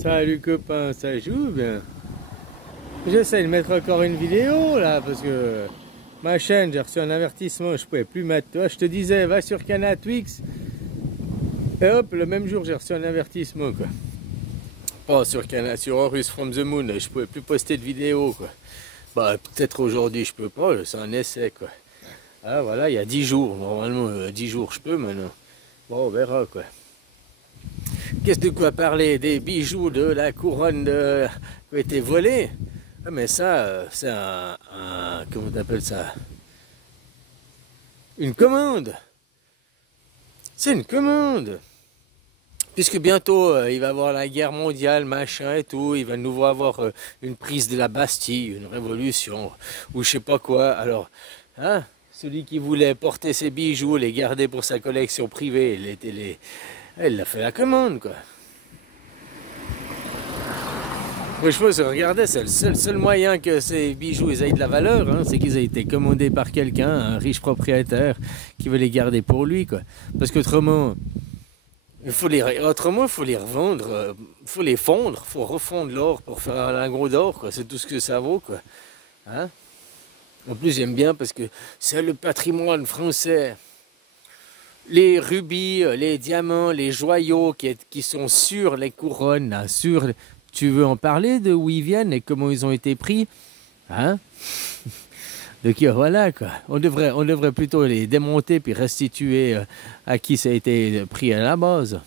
Salut copain, ça joue bien. J'essaie de mettre encore une vidéo là parce que ma chaîne, j'ai reçu un avertissement, je pouvais plus mettre. Toi, je te disais, va sur Canal Twix. Et hop, le même jour, j'ai reçu un avertissement quoi. Pas sur Canal, sur Horus from the Moon, je pouvais plus poster de vidéo quoi. Bah peut-être aujourd'hui je peux pas, c'est un essai quoi. Ah voilà, il y a 10 jours, normalement 10 jours je peux maintenant. Bon, on verra quoi. Qu'est-ce de quoi parler? Des bijoux de la couronne qui a été volée? Ah, mais ça, c'est comment t'appelles ça? Une commande. C'est une commande. Puisque bientôt, il va y avoir la guerre mondiale, machin et tout. Il va de nouveau avoir une prise de la Bastille, une révolution, ou je sais pas quoi. Alors, hein, celui qui voulait porter ses bijoux, les garder pour sa collection privée, il a fait la commande, quoi. Moi, je pense, regardez, c'est le seul moyen que ces bijoux aient de la valeur, hein, c'est qu'ils aient été commandés par quelqu'un, un riche propriétaire, qui veut les garder pour lui, quoi. Parce qu'autrement, il faut les revendre, il faut les fondre, il faut refondre l'or pour faire un lingot d'or, quoi. C'est tout ce que ça vaut, quoi. Hein? En plus, j'aime bien parce que c'est le patrimoine français. Les rubis, les diamants, les joyaux qui sont sur les couronnes, là, Tu veux en parler de où ils viennent et comment ils ont été pris? Hein? Donc voilà quoi. On devrait plutôt les démonter puis restituer à qui ça a été pris à la base.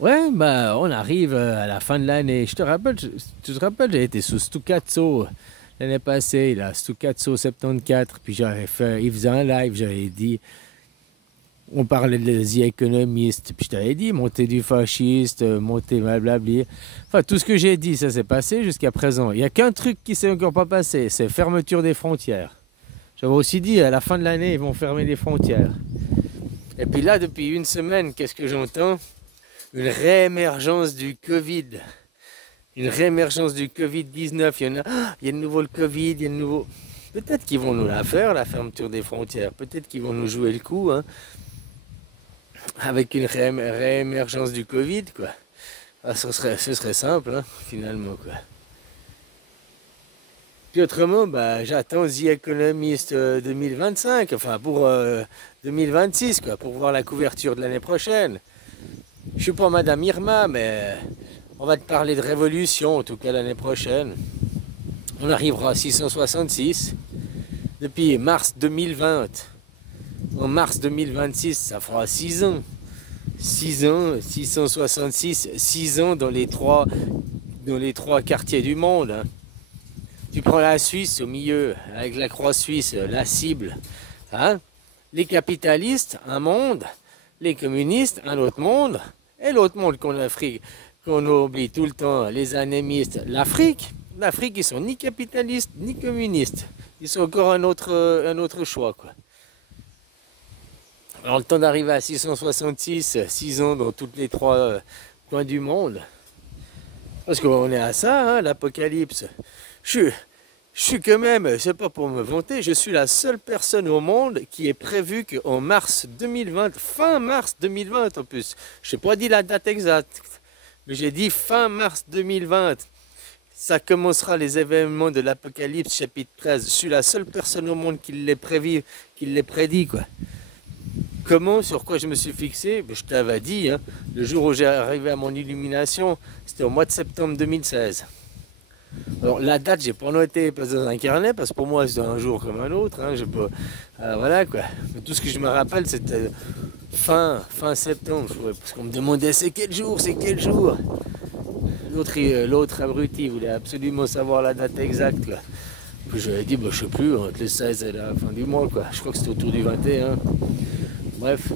Ouais, bah on arrive à la fin de l'année. Tu te rappelles, j'ai été sous Stucazzo l'année passée, là, Stucazzo 74, puis il faisait un live, j'avais dit. On parlait de The Economist, puis je t'avais dit, montée du fasciste, montée blablabla. Enfin, tout ce que j'ai dit, ça s'est passé jusqu'à présent. Il n'y a qu'un truc qui s'est encore pas passé, c'est fermeture des frontières. J'avais aussi dit, à la fin de l'année, ils vont fermer les frontières. Et puis là, depuis une semaine, qu'est-ce que j'entends? Une réémergence du Covid. Une réémergence du Covid-19. Il y a de nouveau le Covid, il y a de nouveau... Peut-être qu'ils vont nous la faire, la fermeture des frontières. Peut-être qu'ils vont nous jouer le coup, hein. Avec une réémergence du Covid, quoi. Ah, ce serait simple, hein, finalement, quoi. Puis autrement, bah, j'attends The Economist 2025, enfin pour 2026, quoi, pour voir la couverture de l'année prochaine. Je suis pas Madame Irma, mais on va te parler de révolution, en tout cas l'année prochaine. On arrivera à 666 depuis mars 2020. En mars 2026, ça fera 6 ans. 6 ans, 666, 6 ans dans les trois quartiers du monde. Hein. Tu prends la Suisse au milieu, avec la croix suisse, la cible. Hein. Les capitalistes, un monde. Les communistes, un autre monde. Et l'autre monde qu'on oublie tout le temps, les anémistes, l'Afrique. L'Afrique, ils sont ni capitalistes, ni communistes. Ils sont encore un autre choix, quoi. Alors le temps d'arriver à 666, 6 ans dans tous les trois coins du monde. Parce qu'on est à ça, hein, l'apocalypse. Je suis quand même, c'est pas pour me vanter, je suis la seule personne au monde qui est prévu qu'en mars 2020, fin mars 2020 en plus, je n'ai pas dit la date exacte, mais j'ai dit fin mars 2020, ça commencera les événements de l'apocalypse chapitre 13. Je suis la seule personne au monde qui l'ait prédit, quoi. Comment, sur quoi je me suis fixé? Je t'avais dit, hein, le jour où j'ai arrivé à mon illumination, c'était au mois de septembre 2016. Alors la date, j'ai pas noté dans un carnet, parce que pour moi c'est un jour comme un autre. Hein, voilà quoi. Mais tout ce que je me rappelle, c'était fin septembre. Parce qu'on me demandait c'est quel jour. L'autre abruti voulait absolument savoir la date exacte. Là. Puis je lui ai dit, je sais plus, entre le 16 et la fin du mois. Quoi. Je crois que c'était autour du 21. Bref.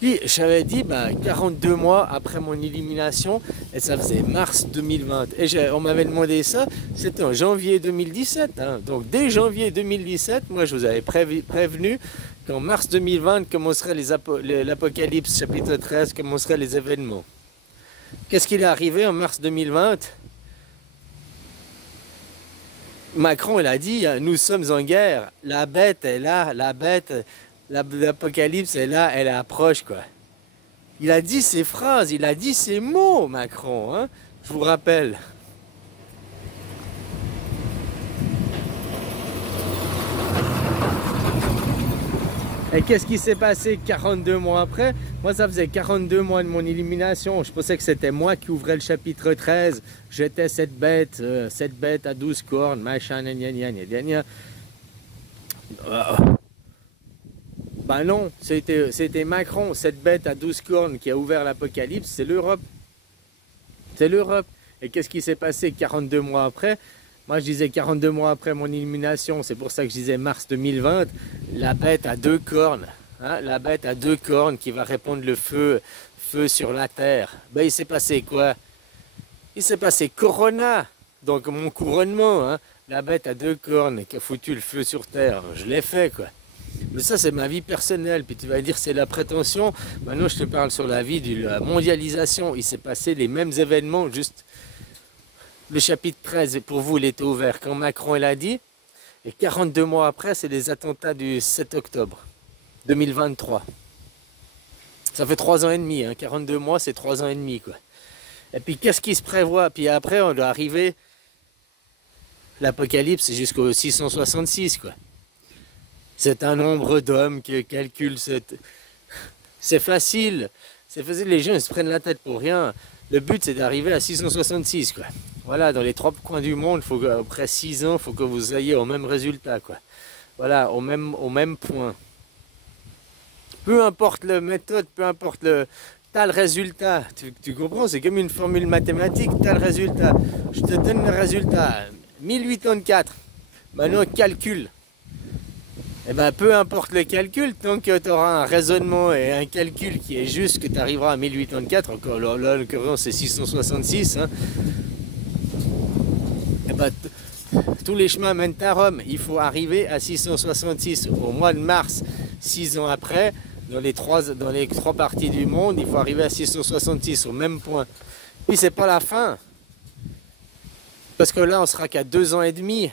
Puis j'avais dit 42 mois après mon élimination, et ça faisait mars 2020. Et on m'avait demandé ça, c'était en janvier 2017. Hein. Donc dès janvier 2017, moi je vous avais prévenu qu'en mars 2020 commencerait l'Apocalypse, chapitre 13, commenceraient les événements. Qu'est-ce qu'il est arrivé en mars 2020? Macron, il a dit, nous sommes en guerre, la bête est là, la bête, l'apocalypse est là, elle approche, quoi. Il a dit ces phrases, il a dit ces mots, Macron, hein, je vous rappelle. Et qu'est-ce qui s'est passé 42 mois après? Moi, ça faisait 42 mois de mon élimination. Je pensais que c'était moi qui ouvrais le chapitre 13. J'étais cette bête à 12 cornes, machin, gna gna gna gna gna. Bah non, c'était Macron, cette bête à 12 cornes qui a ouvert l'apocalypse, c'est l'Europe. C'est l'Europe. Et qu'est-ce qui s'est passé 42 mois après? Moi, je disais 42 mois après mon élimination, c'est pour ça que je disais mars 2020, la bête à 2 cornes, hein, la bête à 2 cornes qui va répandre le feu sur la terre. Ben, il s'est passé quoi? Il s'est passé Corona, donc mon couronnement, hein, la bête à 2 cornes qui a foutu le feu sur terre, je l'ai fait, quoi. Mais ça, c'est ma vie personnelle, puis tu vas dire c'est la prétention. Maintenant, je te parle sur la vie de la mondialisation. Il s'est passé les mêmes événements, juste... Le chapitre 13, pour vous, il était ouvert quand Macron l'a dit. Et 42 mois après, c'est les attentats du 7 octobre 2023. Ça fait 3 ans et demi. Hein. 42 mois, c'est 3 ans et demi, quoi. Et puis, qu'est-ce qui se prévoit? Puis après, on doit arriver... L'apocalypse jusqu'au 666, quoi. C'est un nombre d'hommes qui calcule cette... C'est facile. C'est facile, les gens ils se prennent la tête pour rien. Le but, c'est d'arriver à 666, quoi. Voilà, dans les 3 coins du monde, faut après 6 ans, il faut que vous ayez au même résultat, quoi. Voilà, au même point. Peu importe la méthode, peu importe le... T'as le résultat, tu comprends? C'est comme une formule mathématique, t'as le résultat. Je te donne le résultat, 1084. Maintenant, calcul. Eh ben, peu importe le calcul, tant que tu auras un raisonnement et un calcul qui est juste, que tu arriveras à 1084, encore là, en l'occurrence c'est 666, hein, eh ben, tous les chemins mènent à Rome. Il faut arriver à 666 au mois de mars, 6 ans après, dans les trois parties du monde, il faut arriver à 666 au même point. Puis c'est pas la fin, parce que là on sera qu'à 2 ans et demi.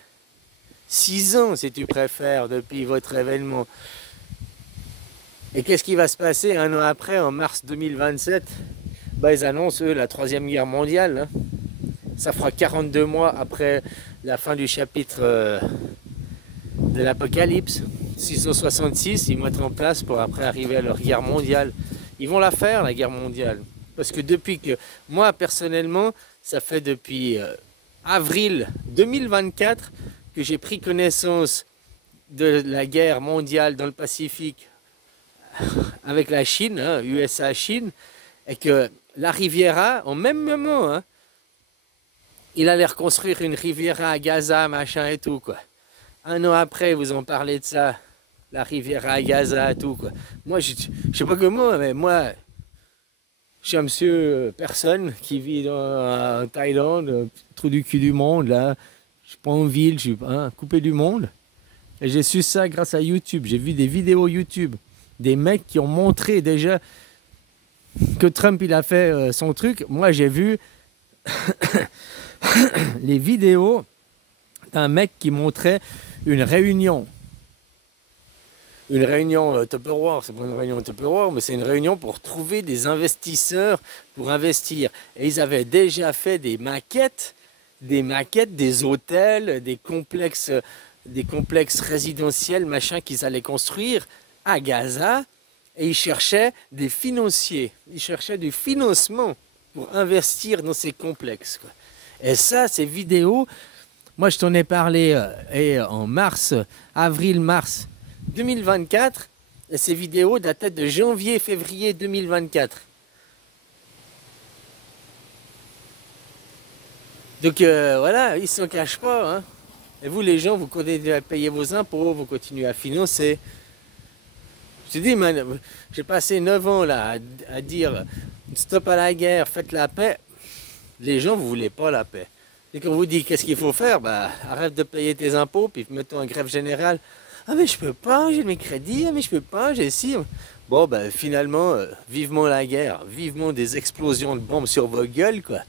6 ans si tu préfères depuis votre événement. Et qu'est-ce qui va se passer un an après, en mars 2027? Ben, ils annoncent eux la 3e guerre mondiale. Hein. Ça fera 42 mois après la fin du chapitre de l'Apocalypse. 666, ils mettent en place pour après arriver à leur guerre mondiale. Ils vont la faire, la guerre mondiale. Parce que depuis que, moi personnellement, ça fait depuis avril 2024 que j'ai pris connaissance de la guerre mondiale dans le Pacifique avec la Chine, hein, USA-Chine, et que la Riviera, en même moment, hein, il allait reconstruire une Riviera à Gaza, machin et tout, quoi. Un an après, vous en parlez de ça, la Riviera à Gaza et tout, quoi. Moi, je sais pas comment, mais moi, je suis un monsieur personne qui vit en Thaïlande, trou du cul du monde, là. Je suis pas en ville, je suis coupé du monde. Et j'ai su ça grâce à YouTube. J'ai vu des vidéos YouTube. Des mecs qui ont montré déjà que Trump il a fait son truc. Moi j'ai vu les vidéos d'un mec qui montrait une réunion. Une réunion Tupperware, c'est pas une réunion Tupperware, mais c'est une réunion pour trouver des investisseurs pour investir. Et ils avaient déjà fait des maquettes, des hôtels, des complexes résidentiels, machin, qu'ils allaient construire à Gaza. Et ils cherchaient des financiers, ils cherchaient du financement pour investir dans ces complexes, quoi. Et ça, ces vidéos, moi je t'en ai parlé en avril-mars 2024, et ces vidéos dataient de janvier-février 2024. Donc voilà, ils ne s'en cachent pas. Hein. Et vous, les gens, vous continuez à payer vos impôts, vous continuez à financer. Je te dis, man, j'ai passé 9 ans là à dire stop à la guerre, faites la paix. Les gens, vous ne voulez pas la paix. Et quand on vous dit qu'est-ce qu'il faut faire, bah, arrête de payer tes impôts, puis mettons en grève générale. Ah mais je peux pas, j'ai mes crédits, ah mais je peux pas, j'ai ci. Bon, bah finalement, vivement la guerre, vivement des explosions de bombes sur vos gueules, quoi.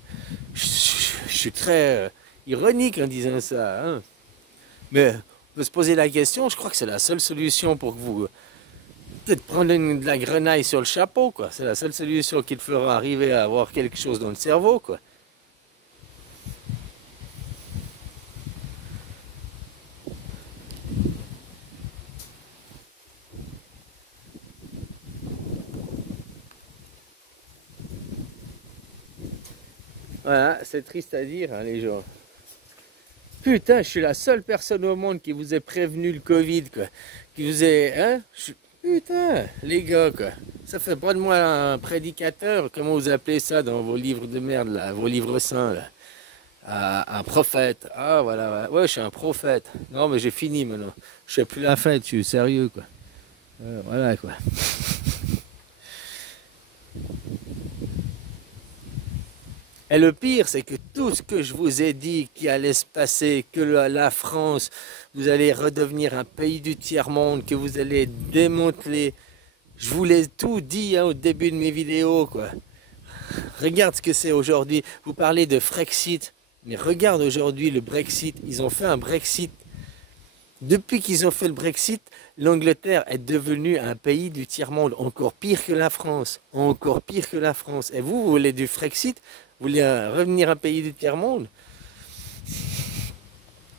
Je suis très ironique en disant ça. Hein. Mais on peut se poser la question, je crois que c'est la seule solution pour que vous... Peut-être prendre de la grenaille sur le chapeau, quoi. C'est la seule solution qui te fera arriver à avoir quelque chose dans le cerveau, quoi. Voilà, c'est triste à dire, hein, les gens. Putain, je suis la seule personne au monde qui vous ait prévenu le Covid, quoi. Qui vous ait... Hein? Putain, les gars, quoi. Ça fait pas de moi un prédicateur, comment vous appelez ça dans vos livres de merde, là, vos livres saints, là. Un prophète. Ah, voilà, ouais, je suis un prophète. Non, mais j'ai fini maintenant. Je fais plus la fête, je suis sérieux, quoi. Voilà, quoi. Et le pire, c'est que tout ce que je vous ai dit qui allait se passer, que la France, vous allez redevenir un pays du tiers-monde, que vous allez démanteler, je vous l'ai tout dit, hein, au début de mes vidéos, quoi. Regarde ce que c'est aujourd'hui. Vous parlez de Frexit, mais regarde aujourd'hui le Brexit. Ils ont fait un Brexit. Depuis qu'ils ont fait le Brexit, l'Angleterre est devenue un pays du tiers-monde, encore pire que la France. Encore pire que la France. Et vous voulez du Frexit? Vous voulez revenir un pays du tiers-monde?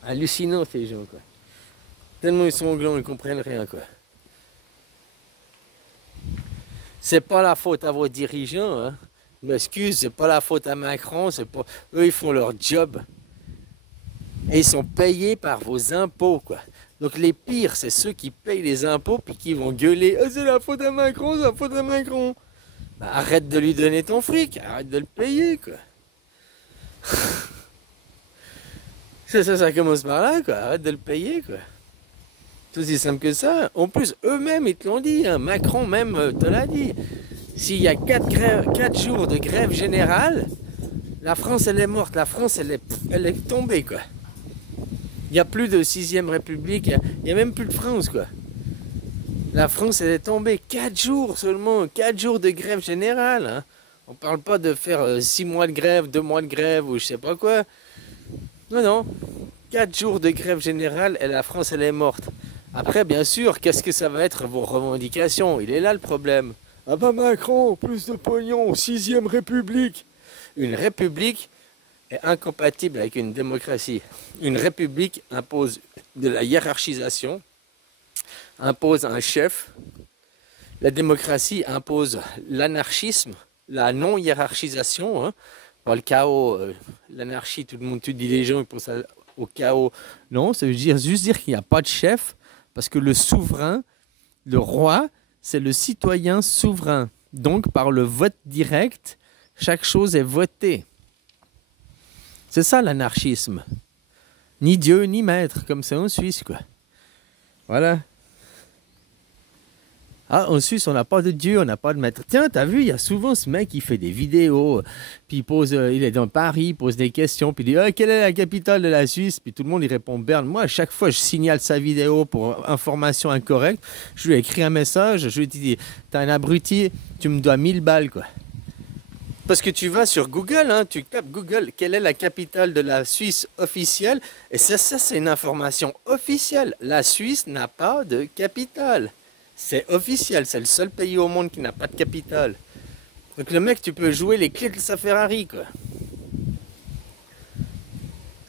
Hallucinant, ces gens, quoi. Tellement ils sont glands, ils comprennent rien, quoi. C'est pas la faute à vos dirigeants, hein. Je m'excuse, c'est pas la faute à Macron, c'est pas... Eux, ils font leur job. Et ils sont payés par vos impôts, quoi. Donc les pires, c'est ceux qui payent les impôts puis qui vont gueuler « c'est la faute à Macron, c'est la faute à Macron !» Bah, arrête de lui donner ton fric, arrête de le payer, quoi. Ça commence par là, quoi. Arrête de le payer, quoi. C'est aussi simple que ça. En plus, eux-mêmes, ils te l'ont dit, hein. Macron même te l'a dit. S'il y a 4 jours de grève générale, la France, elle est morte. La France, elle est tombée, quoi. Il n'y a plus de 6ème République, il n'y a même plus de France, quoi. La France, elle est tombée. 4 jours seulement, 4 jours de grève générale, hein. On parle pas de faire 6 mois de grève, 2 mois de grève ou je sais pas quoi. Non, non. 4 jours de grève générale et la France, elle est morte. Après, bien sûr, qu'est-ce que ça va être vos revendications? Il est là le problème. Ah bah Macron, plus de pognon, 6ème République. Une république est incompatible avec une démocratie. Une république impose de la hiérarchisation, impose un chef. La démocratie impose l'anarchisme, la non-hiérarchisation. Hein. Par le chaos, l'anarchie, tout le monde, tu dis les gens, ils pensent au chaos. Non, ça veut juste dire qu'il n'y a pas de chef, parce que le souverain, le roi, c'est le citoyen souverain. Donc, par le vote direct, chaque chose est votée. C'est ça l'anarchisme. Ni Dieu, ni maître, comme c'est en Suisse, quoi. Voilà. Ah, en Suisse, on n'a pas de Dieu, on n'a pas de maître. Tiens, t'as vu, il y a souvent ce mec qui fait des vidéos, puis il est dans Paris, il pose des questions, puis il dit quelle est la capitale de la Suisse? Puis tout le monde il répond Berne. Moi, à chaque fois, je signale sa vidéo pour information incorrecte. Je lui ai écrit un message, je lui ai dit t'es un abruti, tu me dois 1000 balles, quoi. Parce que tu vas sur Google, hein, tu tapes Google, quelle est la capitale de la Suisse officielle? Et ça c'est une information officielle. La Suisse n'a pas de capitale. C'est officiel, c'est le seul pays au monde qui n'a pas de capitale. Donc le mec, tu peux jouer les clés de sa Ferrari, quoi.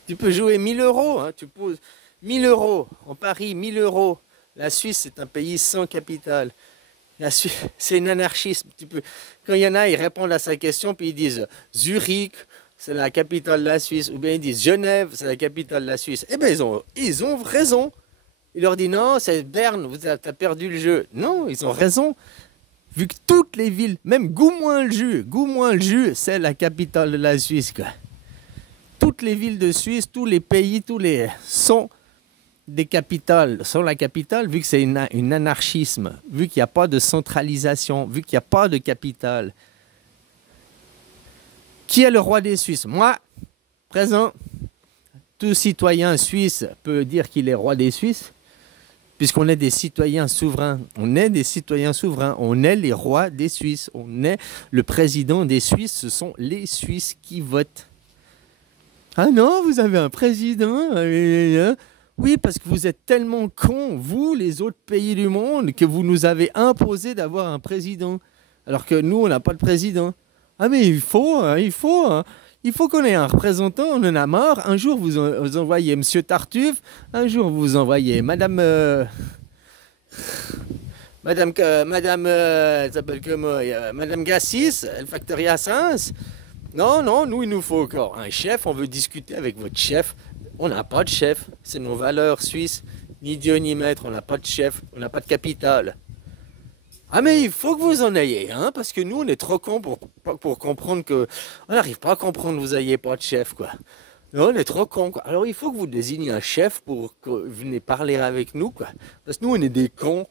Tu peux jouer 1000 euros, hein, tu poses 1000 euros en Paris, 1000 euros. La Suisse, c'est un pays sans capitale. C'est un anarchisme. Quand il y en a, ils répondent à sa question, puis ils disent Zurich, c'est la capitale de la Suisse, ou bien ils disent Genève, c'est la capitale de la Suisse. Eh bien, ils ont raison. Il leur dit non, c'est Berne, t'as perdu le jeu. Non, ils ont raison. Vu que toutes les villes, même Goumoin-le-Jus, c'est la capitale de la Suisse, quoi. Toutes les villes de Suisse, tous les pays, sont des capitales, sont la capitale, vu que c'est un anarchisme, vu qu'il n'y a pas de centralisation, vu qu'il n'y a pas de capitale. Qui est le roi des Suisses? Moi, présent. Tout citoyen suisse peut dire qu'il est roi des Suisses. Puisqu'on est des citoyens souverains, on est des citoyens souverains, on est les rois des Suisses, on est le président des Suisses, ce sont les Suisses qui votent. Ah non, vous avez un président, Oui, parce que vous êtes tellement cons, vous, les autres pays du monde, que vous nous avez imposé d'avoir un président. Alors que nous, on n'a pas de président. Ah mais il faut, hein, il faut, hein. Il faut qu'on ait un représentant, on en a marre. Un jour, vous envoyez Monsieur Tartuffe, un jour, vous envoyez Madame... Madame, elle s'appelle comment? Madame Gassis, le Factoria Sens. Non, non, nous, il nous faut encore un chef. On veut discuter avec votre chef. On n'a pas de chef. C'est nos valeurs suisses. Ni Dieu ni maître. On n'a pas de chef. On n'a pas de capitale. Ah, mais il faut que vous en ayez, hein, parce que nous, on est trop cons pour comprendre que. On n'arrive pas à comprendre que vous n'ayez pas de chef, quoi. Non, on est trop cons, quoi. Alors, il faut que vous désigniez un chef pour que vous venez parler avec nous, quoi. Parce que nous, on est des cons.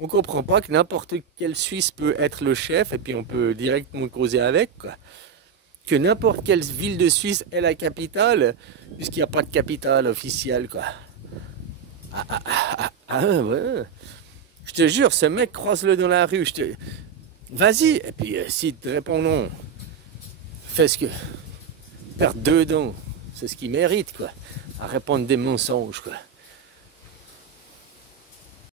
On comprend pas que n'importe quel Suisse peut être le chef et puis on peut directement causer avec, quoi. Que n'importe quelle ville de Suisse est la capitale, puisqu'il n'y a pas de capitale officielle, quoi. Ouais. Je te jure, ce mec, croise-le dans la rue, Vas-y, et puis s'il te répond non, fais ce que... Perdre 2 dents, c'est ce qu'il mérite, quoi. À répondre des mensonges, quoi.